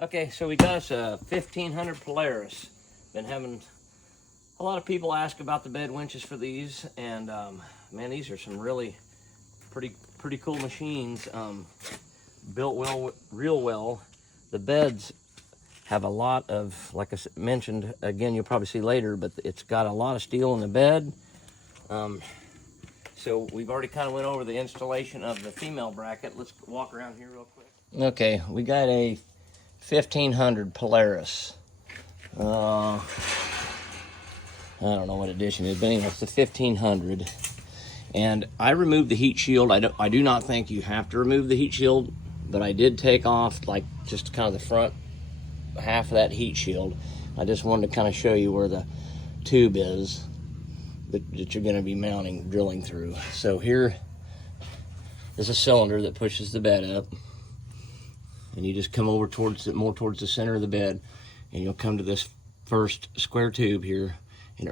Okay, so we got us a 1500 Polaris. Been having a lot of people ask about the bed winches for these, and man, these are some really pretty cool machines. Built well, real well. The beds have a lot of, like I mentioned, again, you'll probably see later, but it's got a lot of steel in the bed. So we've already kind of went over the installation of the female bracket. Let's walk around here real quick. Okay, we got a 1500 Polaris. I don't know what edition it is, but anyway, it's the 1500. And I removed the heat shield. I do not think you have to remove the heat shield, but I did take off like just kind of the front half of that heat shield. I just wanted to kind of show you where the tube is that you're going to be mounting, drilling through. So here is a cylinder that pushes the bed up, and you just come over more towards the center of the bed, and you'll come to this first square tube here, and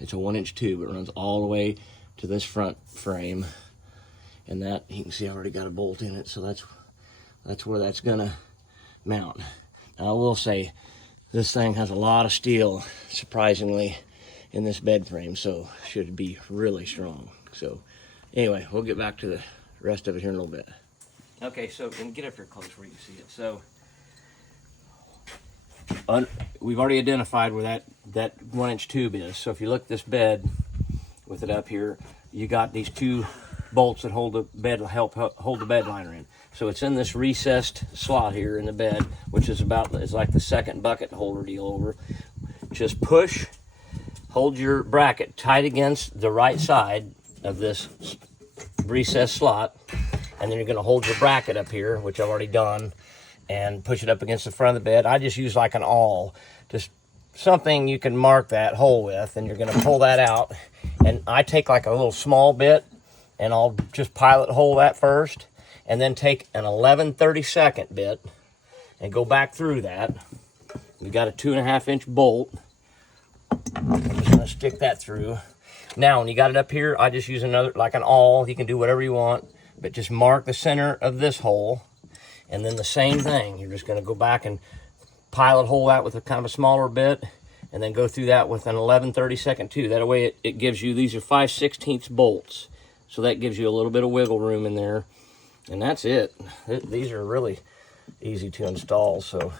it's a 1-inch tube. It runs all the way to this front frame, and that, you can see I already got a bolt in it, so that's where that's gonna mount. Now I will say this thing has a lot of steel, surprisingly, in this bed frame, so should be really strong. So anyway, we'll get back to the rest of it here in a little bit. Okay, so, and get up here close where you can see it. So we've already identified where that 1-inch tube is. So if you look at this bed with it up here, you got these two bolts that hold the bed, help hold the bed liner in. So it's in this recessed slot here in the bed, which is like the second bucket holder deal over. Just hold your bracket tight against the right side of this recessed slot, and then you're going to hold your bracket up here, which I've already done, and push it up against the front of the bed. I just use like an awl, just something you can mark that hole with, and you're going to pull that out. And I take like a little small bit, and I'll just pilot hole that first, and then take an 11/32 bit and go back through that. We got a 2.5-inch bolt. I'm just going to stick that through. Now, when you got it up here, I just use another, like an awl. You can do whatever you want, but just mark the center of this hole. And then the same thing, you're just going to go back and pilot hole that with a kind of a smaller bit, and then go through that with an 11/32 too. That way it gives you, these are 5/16 bolts. So that gives you a little bit of wiggle room in there. And that's it. These are really easy to install. So,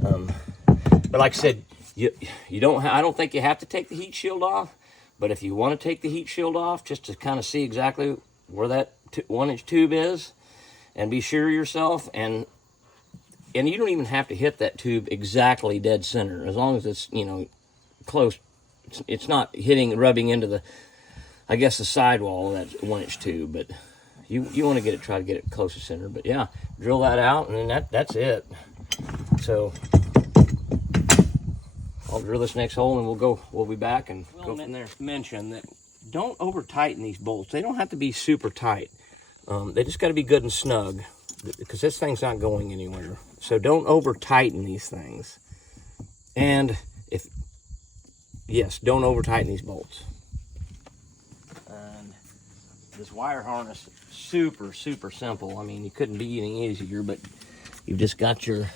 but like I said, I don't think you have to take the heat shield off, but if you want to take the heat shield off just to kind of see exactly where that 1-inch tube is, and be sure yourself, and you don't even have to hit that tube exactly dead center, as long as it's, close. It's not rubbing into the, I guess, the sidewall of that 1-inch tube, but you want to try to get it close to center. But yeah, drill that out, and then that's it. So I'll drill this next hole, and we'll be back and go from there. Mention that don't over tighten these bolts. They don't have to be super tight. They just got to be good and snug, because this thing's not going anywhere. So don't over tighten these things. And don't over tighten these bolts. And this wire harness, super simple. I mean, you couldn't be any easier, but you've just got your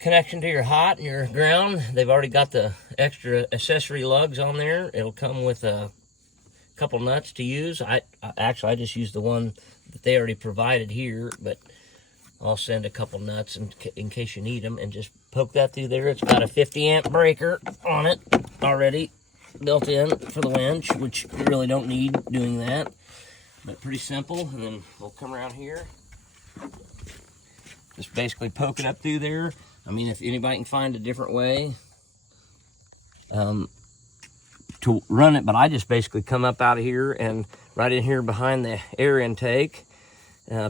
connection to your hot and your ground. They've already got the extra accessory lugs on there. It'll come with a couple nuts to use. I just used the one that they already provided here, but I'll send a couple nuts in case you need them, and just poke that through there. It's got a 50-amp breaker on it already built in for the winch, which you really don't need doing that, but pretty simple. And then we'll come around here, just basically poke it up through there. I mean, if anybody can find a different way to run it, but I just basically come up out of here and right in here behind the air intake,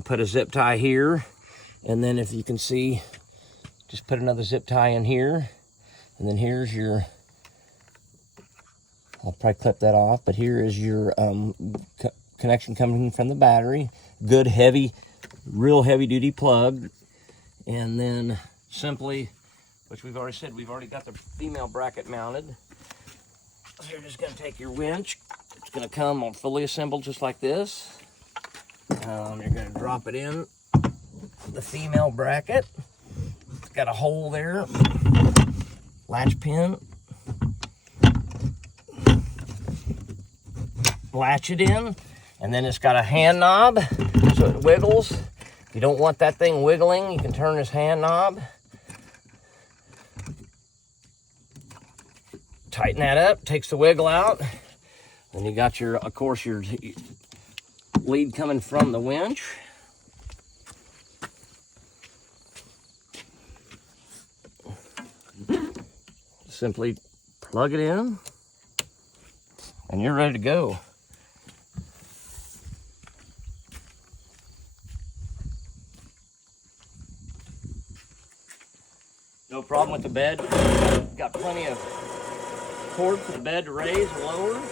put a zip tie here, and then if you can see, just put another zip tie in here, and then here's your, I'll probably clip that off, but here is your connection coming from the battery. Good heavy, real heavy duty plug. And then simply, which we've already said, we've already got the female bracket mounted. So you're just going to take your winch. It's going to come on fully assembled just like this. You're going to drop it in the female bracket. It's got a hole there, latch pin. Latch it in, and then it's got a hand knob, so it wiggles. If you don't want that thing wiggling, you can turn this hand knob. Tighten that up, takes the wiggle out. Then you got your, of course, your lead coming from the winch. Simply plug it in, and you're ready to go. No problem with the bed. Got plenty of cord for the bed to raise and lower.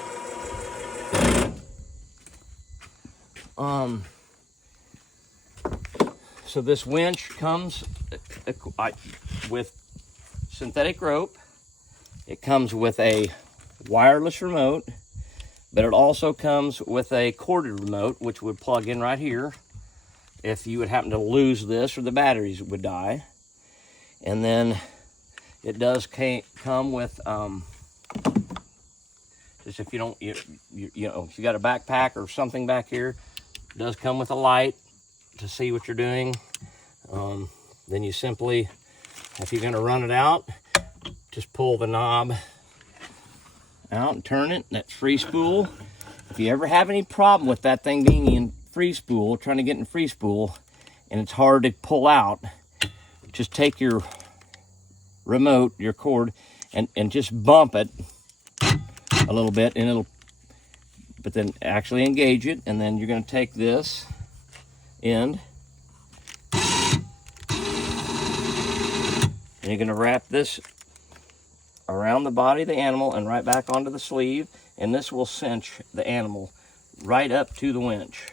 So this winch comes with synthetic rope. It comes with a wireless remote, but it also comes with a corded remote, which would plug in right here if you would happen to lose this or the batteries would die. And then it does come with, just if you don't, you know, if you got a backpack or something back here, it does come with a light to see what you're doing. Then you simply, if you're gonna run it out, just pull the knob out and turn it. That's free spool. If you ever have any problem with that thing being in free spool, trying to get in free spool, and it's hard to pull out, just take your remote, your cord, and just bump it a little bit, and it'll, but then actually engage it, and then you're going to take this end, and you're going to wrap this around the body of the animal and right back onto the sleeve, and this will cinch the animal right up to the winch.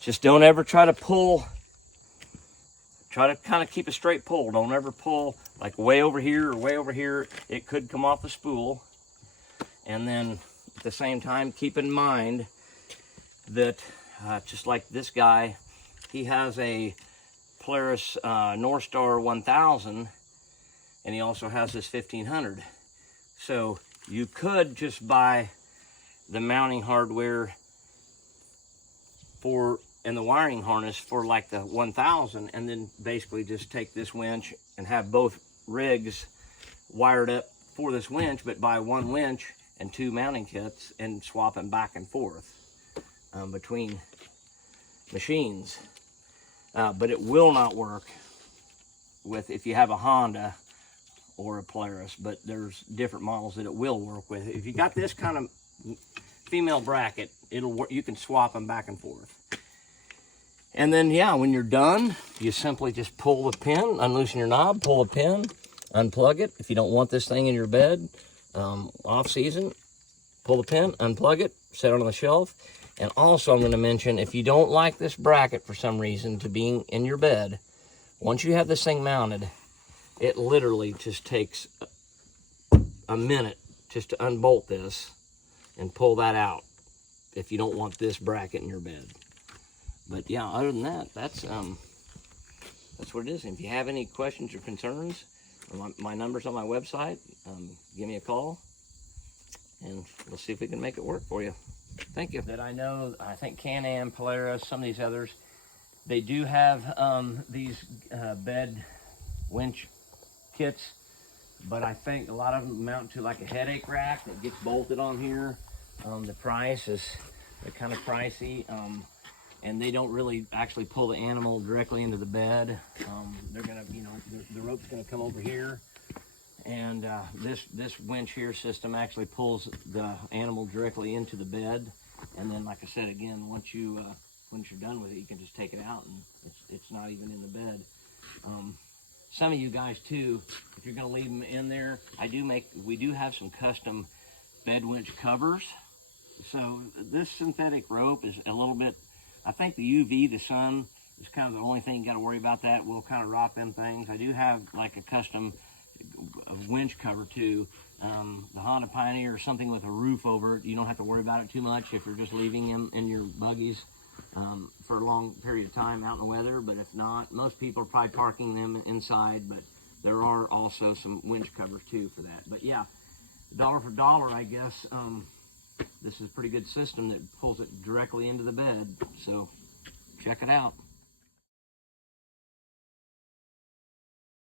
Just don't ever try to pull, try to kind of keep a straight pull. Don't ever pull like way over here or way over here. It could come off the spool. And then at the same time, keep in mind that just like this guy, he has a Polaris North Star 1000, and he also has this 1500. So you could just buy the mounting hardware and the wiring harness for like the 1000, and then basically just take this winch and have both rigs wired up for this winch, but buy one winch and two mounting kits and swap them back and forth between machines. But it will not work with if you have a Honda or a Polaris, but there's different models that it will work with. If you got this kind of female bracket, it'll work. You can swap them back and forth. And then, yeah, when you're done, you simply just pull the pin, unloosen your knob, pull the pin, unplug it. If you don't want this thing in your bed, off season, pull the pin, unplug it, set it on the shelf. And also I'm going to mention, if you don't like this bracket for some reason to being in your bed, once you have this thing mounted, it literally just takes a minute just to unbolt this and pull that out if you don't want this bracket in your bed. But yeah, other than that, that's what it is. And if you have any questions or concerns, my number's on my website. Give me a call, and we'll see if we can make it work for you. Thank you. That I know, I think Can-Am, Polaris, some of these others, they do have these bed winch kits, but I think a lot of them mount to like a headache rack that gets bolted on here. The price is kind of pricey. And they don't really actually pull the animal directly into the bed. They're gonna, you know, the rope's gonna come over here, and this winch here system actually pulls the animal directly into the bed. And then, like I said again, once you're done with it, you can just take it out, and it's not even in the bed. Some of you guys too, if you're gonna leave them in there, we do have some custom bed winch covers. So this synthetic rope is a little bit, I think the UV, the sun, It's kind of the only thing you got to worry about. That will kind of rock them things. I do have like a custom winch cover too. The Honda Pioneer or something with a roof over it. You don't have to worry about it too much if you're just leaving them in your buggies for a long period of time out in the weather. But if not, most people are probably parking them inside. But there are also some winch covers too for that. But yeah, dollar for dollar, I guess. This is a pretty good system that pulls it directly into the bed. So check it out.